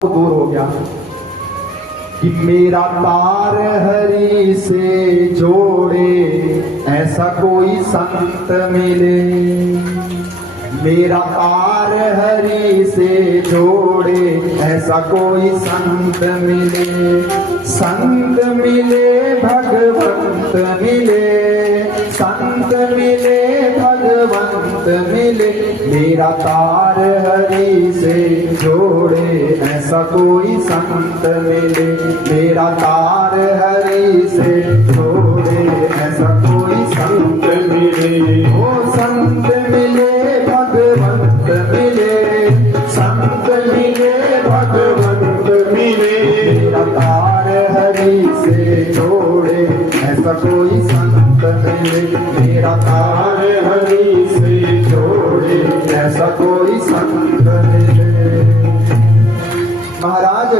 दूर हो गया कि मेरा तार हरि से जोड़े, ऐसा कोई संत मिले। मेरा तार हरि से जोड़े, ऐसा कोई संत मिले। संत मिले भगवंत मिले, संत मिले भगवंत मिले। मेरा तार हरि से जोड़े, ऐसा कोई संत मिले। मेरा तार हरि से जोड़े, ऐसा कोई संत मिले। ओ संत मिले भगवंत मिले, संत मिले भगवंत मिले। मेरा तार हरि से जोड़े, ऐसा कोई संत मिले। मेरा तार हरि से जोड़े, ऐसा कोई संत मिले। महाराज,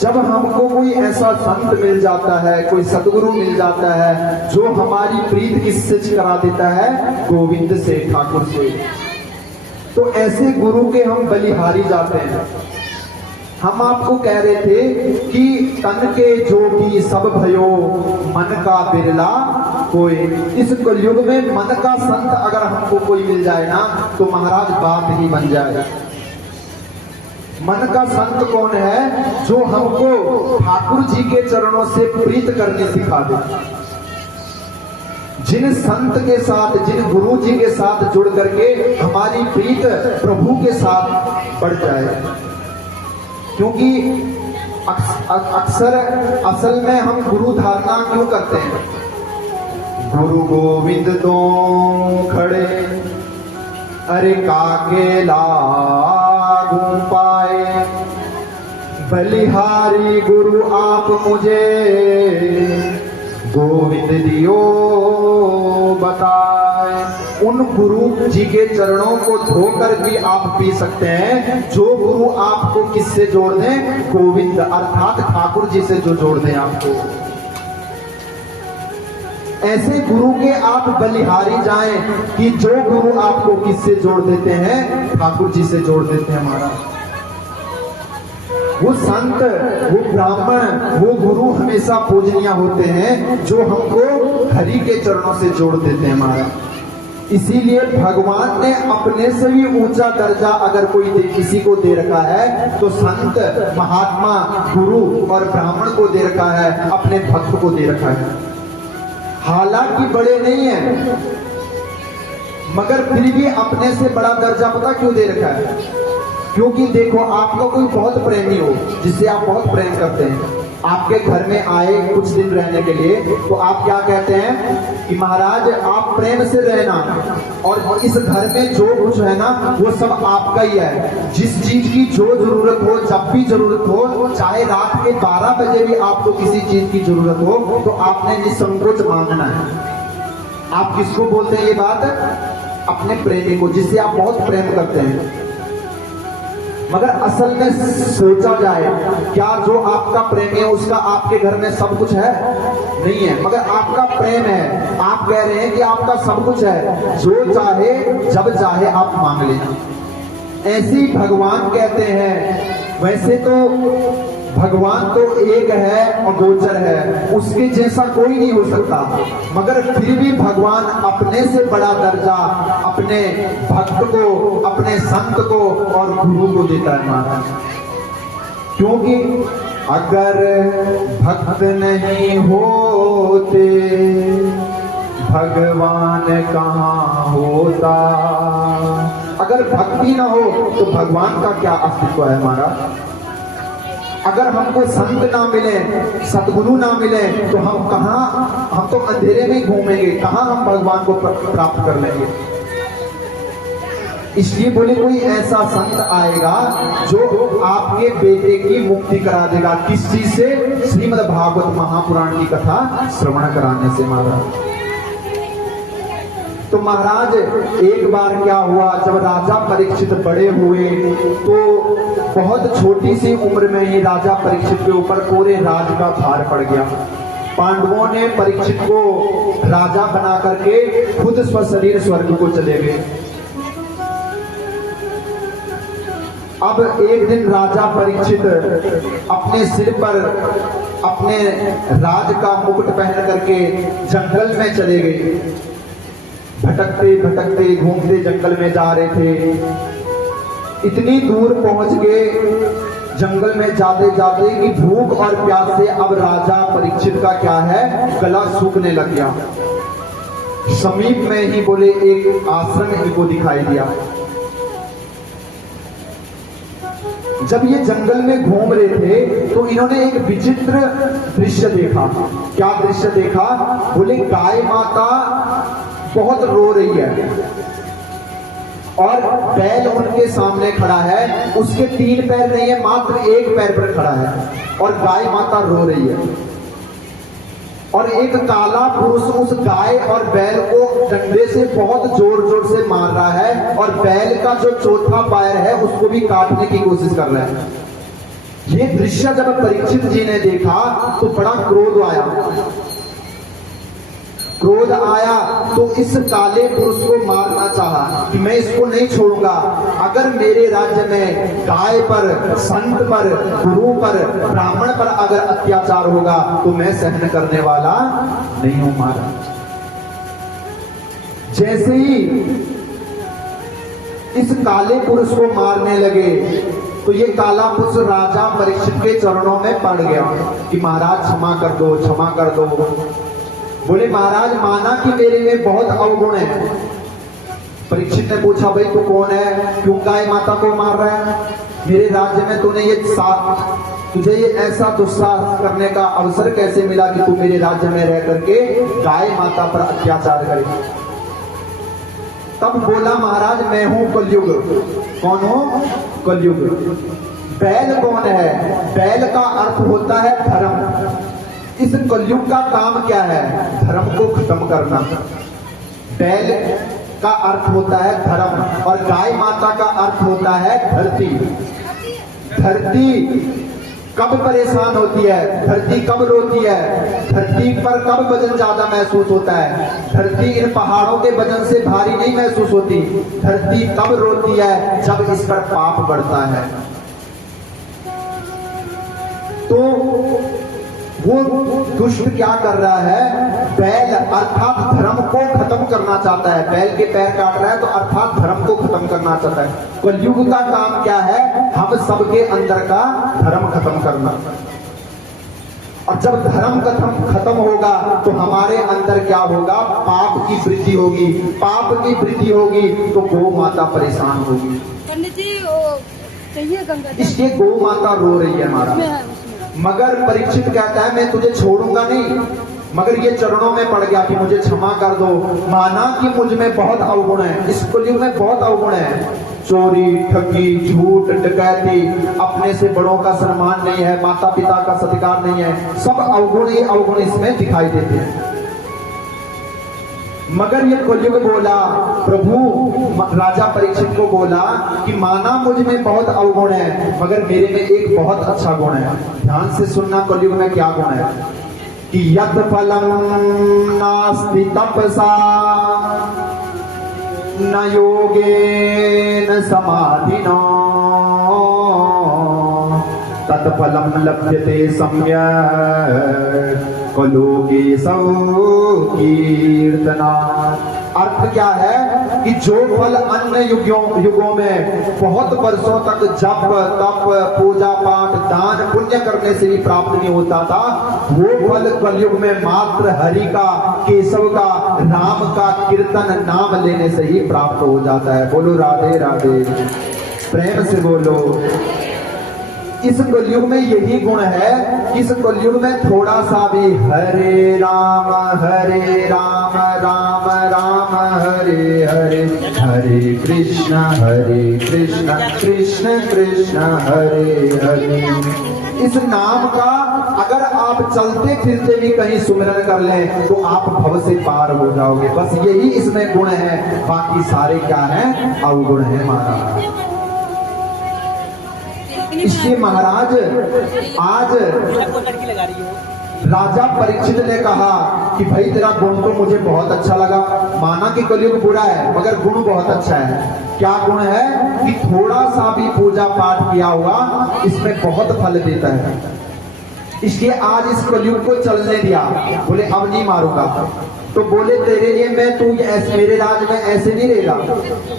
जब हमको कोई ऐसा संत मिल जाता है, कोई सतगुरु मिल जाता है जो हमारी प्रीत किससे करा देता है? गोविंद से, ठाकुर से, तो ऐसे गुरु के हम बलिहारी जाते हैं। हम आपको कह रहे थे कि तन के जोगी सब भयो, मन का बिरला कोई। इस कलयुग में मन का संत अगर हमको कोई मिल जाए ना, तो महाराज बात ही बन जाए। मन का संत कौन है? जो हमको ठाकुर जी के चरणों से प्रीत करने सिखा दे। जिन संत के साथ, जिन गुरु जी के साथ जुड़ करके हमारी प्रीत प्रभु के साथ बढ़ जाए। क्योंकि अक्सर असल में हम गुरु धारणा क्यों करते हैं? गुरु गोविंद दो खड़े, अरे काके लागू पाए। बलिहारी गुरु आप मुझे, गोविंद दियो बताए। उन गुरु जी के चरणों को धोकर भी आप पी सकते हैं, जो गुरु आपको किससे जोड़ दें? गोविंद अर्थात ठाकुर जी से जो जोड़ दें आपको। ऐसे गुरु के आप बलिहारी जाएं कि जो गुरु आपको किससे जोड़ देते हैं? ठाकुर जी से जोड़ देते हैं। हमारा वो संत, वो ब्राह्मण, वो गुरु हमेशा पूजनीय होते हैं जो हमको हरि के चरणों से जोड़ देते हैं। हमारा इसीलिए भगवान ने अपने से भी ऊंचा दर्जा अगर कोई किसी को दे रखा है तो संत, महात्मा, गुरु और ब्राह्मण को दे रखा है, अपने भक्त को दे रखा है। हालांकि बड़े नहीं है, मगर फिर भी अपने से बड़ा दर्जा पता क्यों दे रखा है? क्योंकि देखो, आपका कोई बहुत प्रेमी हो जिससे आप बहुत प्रेम करते हैं, आपके घर में आए कुछ दिन रहने के लिए, तो आप क्या कहते हैं कि महाराज आप प्रेम से रहना, और इस घर में जो कुछ है ना वो सब आपका ही है। जिस चीज की जो जरूरत हो, जब भी जरूरत हो, चाहे रात के 12 बजे भी आपको किसी चीज की जरूरत हो, तो आपने निसंकोच मांगना है। आप किसको बोलते हैं ये बात? अपने प्रेमी को, जिससे आप बहुत प्रेम करते हैं। मगर असल में सोचा जाए, क्या जो आपका प्रेम है उसका आपके घर में सब कुछ है? नहीं है, मगर आपका प्रेम है। आप कह रहे हैं कि आपका सब कुछ है, जो चाहे जब चाहे आप मांग लेना। ऐसे ही भगवान कहते हैं। वैसे तो भगवान तो एक है और गोचर है, उसके जैसा कोई नहीं हो सकता, मगर फिर भी भगवान अपने से बड़ा दर्जा अपने भक्त को, अपने संत को और गुरु को देता है महाराज। क्योंकि अगर भक्त नहीं होते, भगवान कहाँ होता। अगर भक्ति ना हो तो भगवान का क्या अस्तित्व है हमारा? अगर हमको संत ना मिले, सतगुरु ना मिले, तो हम कहाँ, हम तो अंधेरे में घूमेंगे, कहाँ हम भगवान को प्राप्त कर लेंगे? इसलिए बोले कोई ऐसा संत आएगा जो आपके बेटे की मुक्ति करा देगा। किस चीज से? श्रीमद् भागवत महापुराण की कथा श्रवण कराने से महाराज। तो महाराज एक बार क्या हुआ, जब राजा परीक्षित बड़े हुए तो बहुत छोटी सी उम्र में ही राजा परीक्षित के ऊपर पूरे राज का भार पड़ गया। पांडवों ने परीक्षित को राजा बना करके खुद स्वशरीर स्वर्ग को चले गए। अब एक दिन राजा परीक्षित अपने सिर पर अपने राज का मुकुट पहन करके जंगल में चले गए। भटकते भटकते घूमते जंगल में जा रहे थे। इतनी दूर पहुंच गए जंगल में जाते जाते कि भूख और प्यास से अब राजा परीक्षित का क्या है, गला सूखने लग गया। समीप में ही बोले एक आश्रम इनको दिखाई दिया। जब ये जंगल में घूम रहे थे तो इन्होंने एक विचित्र दृश्य देखा। क्या दृश्य देखा? बोले गाय माता बहुत रो रही है और बैल उनके सामने खड़ा है। उसके 3 पैर नहीं है, मात्र 1 पैर पर खड़ा है और गाय माता रो रही है। और एक काला पुरुष उस गाय और बैल को डंडे से बहुत जोर जोर से मार रहा है और बैल का जो चौथा पैर है उसको भी काटने की कोशिश कर रहा है। ये दृश्य जब परीक्षित जी ने देखा तो बड़ा क्रोध आया। क्रोध आया तो इस काले पुरुष को मारना चाहा कि मैं इसको नहीं छोड़ूंगा। अगर मेरे राज्य में गाय पर, संत पर, गुरु पर, ब्राह्मण पर अगर अत्याचार होगा तो मैं सहन करने वाला नहीं हूं महाराज। जैसे ही इस काले पुरुष को मारने लगे तो ये काला पुरुष राजा परीक्षित के चरणों में पड़ गया कि महाराज क्षमा कर दो, क्षमा कर दो। बोले महाराज माना कि मेरे में बहुत अवगुण है। परीक्षित ने पूछा भाई तू कौन है, क्यों गाय माता को मार रहा है? मेरे राज्य में तूने तुझे ये ऐसा दुस्साहस करने का अवसर कैसे मिला कि तू मेरे राज्य में रह करके गाय माता पर अत्याचार करे? तब बोला महाराज मैं हूं कलयुग। कौन हो? कलयुग। बैल कौन है? बैल का अर्थ होता है धर्म। इस कलयुग का काम क्या है? धर्म को खत्म करना। बैल का अर्थ होता है धर्म और गाय माता का अर्थ होता है धरती। धरती कब परेशान होती है? धरती कब रोती है? धरती पर कब वजन ज्यादा महसूस होता है? धरती इन पहाड़ों के वजन से भारी नहीं महसूस होती। धरती तब रोती है जब इस पर पाप बढ़ता है। तो वो दुष्ट क्या कर रहा है? बैल अर्थात धर्म को खत्म करना चाहता है। बैल के पैर काट रहा है तो अर्थात धर्म को खत्म करना चाहता है। कलयुग का काम क्या है? हम सबके अंदर का धर्म खत्म करना। और जब धर्म खत्म होगा तो हमारे अंदर क्या होगा? पाप की वृद्धि होगी। पाप की वृद्धि होगी तो गौ माता परेशान होगी। पंडित जी चाहिए गंगा, इसलिए गौ माता रो रही है हमारा। मगर परीक्षित कहता है मैं तुझे छोड़ूंगा नहीं। मगर ये चरणों में पड़ गया कि मुझे क्षमा कर दो। माना कि मुझ में बहुत अवगुण है, इस कलयुग में बहुत अवगुण है। चोरी, ठगी, झूठ, डकैती, अपने से बड़ों का सम्मान नहीं है, माता पिता का सत्कार नहीं है, सब अवगुण ही अवगुण इसमें दिखाई देते हैं। मगर ये कलयुग बोला, प्रभु राजा परीक्षित को बोला कि माना मुझ में बहुत अवगुण है मगर मेरे में एक बहुत अच्छा गुण है। ध्यान से सुनना कलयुग में क्या गुण है कि यत् फलम नास्ति तपसा न योगेन समाधिना तत्फलम लभ्यते सम्यक् कलोके सौ कीर्तना। अर्थ क्या है कि जो फल अन्य युगों में बहुत वर्षों तक जप, तप, पूजा पाठ, दान, पुण्य करने से भी प्राप्त नहीं होता था, वो फल कलयुग में मात्र हरि का, केशव का, राम का कीर्तन नाम लेने से ही प्राप्त हो जाता है। बोलो राधे राधे, प्रेम से बोलो। इस कलयुग में यही गुण है कि इस कलयुग में थोड़ा सा भी हरे राम राम राम हरे हरे, हरे कृष्ण कृष्ण कृष्ण हरे हरे। इस नाम का अगर आप चलते फिरते भी कहीं सुमिरन कर लें तो आप भव से पार हो जाओगे। बस यही इसमें गुण है, बाकी सारे क्या है? अवगुण है महाराज। इसलिए महाराज आज राजा परीक्षित ने कहा कि भाई तेरा गुण तो मुझे बहुत अच्छा लगा, माना कि कलयुग बुरा है मगर गुण बहुत अच्छा है। क्या गुण है कि थोड़ा सा भी पूजा पाठ किया हुआ इसमें बहुत फल देता है, इसलिए आज इस कलयुग को चलने दिया। बोले अब नहीं मारूंगा। तो बोले तेरे लिए मैं तू मेरे राज में ऐसे नहीं रहेगा,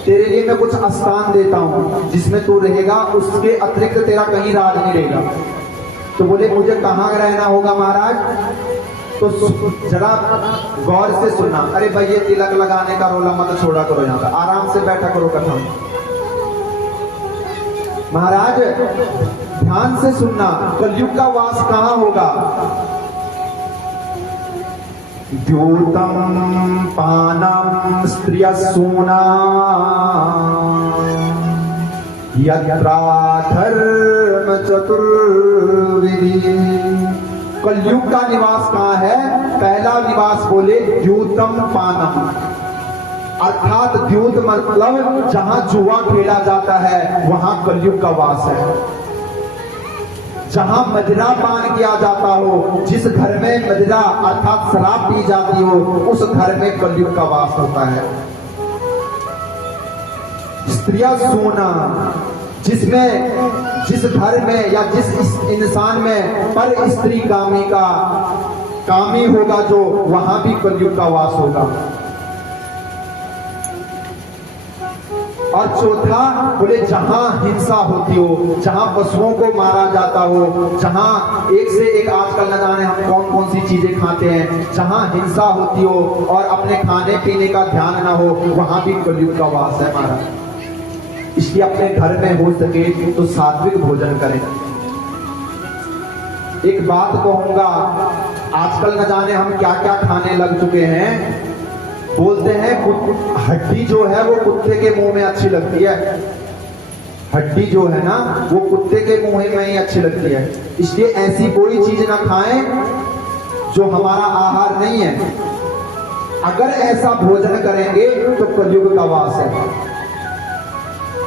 तेरे लिए मैं कुछ स्थान देता हूँ जिसमें तू रहेगा, उसके अतिरिक्त तेरा कहीं राज नहीं रहेगा। तो बोले मुझे कहाँ रहना होगा महाराज? तो जरा गौर से सुनना। अरे भाई ये तिलक लगाने का रोला मत छोड़ा करो, यहाँ पर आराम से बैठा करो कथा। महाराज ध्यान से सुनना, कलयुग का वास कहाँ होगा? द्योतम पानम स्त्रिय सोना यत्रा धर्म चतुर्विधि। कलयुग का निवास कहाँ है? पहला निवास बोले द्यूतम पानम, अर्थात द्यूत मतलब जहां जुआ खेला जाता है वहां कलयुग का वास है। जहां मदिरा पान किया जाता हो, जिस घर में मदिरा अर्थात शराब पी जाती हो, उस घर में कलयुग का वास होता है। स्त्रिया सोना, जिस घर में या जिस इंसान में पर स्त्री कामी होगा जो, वहां भी कलयुग का वास होगा। और चौथा बोले जहां हिंसा होती हो, जहां पशुओं को मारा जाता हो, जहां एक से एक आजकल न जाने हम कौन कौन सी चीजें खाते हैं, जहां हिंसा होती हो और अपने खाने पीने का ध्यान ना हो, वहां भी कलयुग का वास है महाराज। इसलिए अपने घर में हो सके तो सात्विक भोजन करें। एक बात कहूंगा, आजकल न जाने हम क्या क्या खाने लग चुके हैं। बोलते हैं हड्डी जो है वो कुत्ते के मुंह में अच्छी लगती है, हड्डी जो है ना वो कुत्ते के मुंह में ही अच्छी लगती है। इसलिए ऐसी कोई चीज ना खाएं जो हमारा आहार नहीं है। अगर ऐसा भोजन करेंगे तो कलयुग का वास है।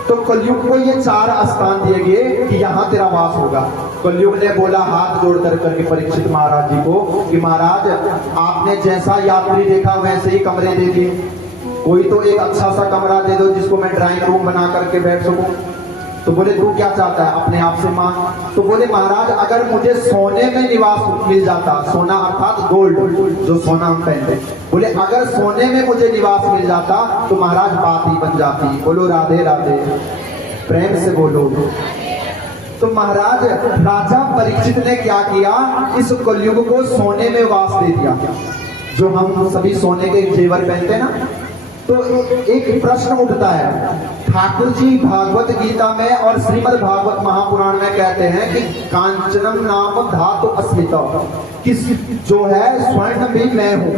तो कलयुग को ये 4 स्थान दिए गए कि यहां तेरा वास होगा। कलयुग ने बोला हाथ जोड़ करके परीक्षित महाराज जी को कि महाराज आपने जैसा यात्री देखा वैसे ही कमरे दे दिए, कोई तो एक अच्छा सा कमरा दे दो जिसको मैं ड्राइंग रूम बना करके बैठ सकूं। तो बोले तू क्या चाहता है? अपने आप से मांग। तो बोले महाराज अगर मुझे सोने में निवास मिल जाता, सोना अर्थात गोल्ड, जो सोना हम पहनते, बोले अगर सोने में मुझे निवास मिल जाता तो महाराज बात ही बन जाती। बोलो राधे राधे, प्रेम से बोलो। तो महाराज राजा परीक्षित ने क्या किया, इस कलयुग को सोने में वास दे दिया। जो हम सभी सोने के जेवर पहनते हैं ना, तो एक प्रश्न उठता है। ठाकुर जी भागवत गीता में और श्रीमद् भागवत महापुराण में कहते हैं कि कांचनम नाम धातु अस्मिता, किस जो है स्वर्ण भी मैं हूं,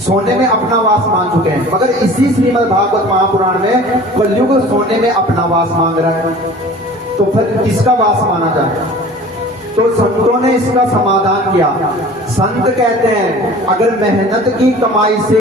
सोने में अपना वास मान चुके हैं। मगर इसी श्रीमद् भागवत महापुराण में कलयुग सोने में अपना वास मांग रहा है, तो फिर किसका वास माना जाए? तो संतों ने इसका समाधान किया। संत कहते हैं अगर मेहनत की कमाई से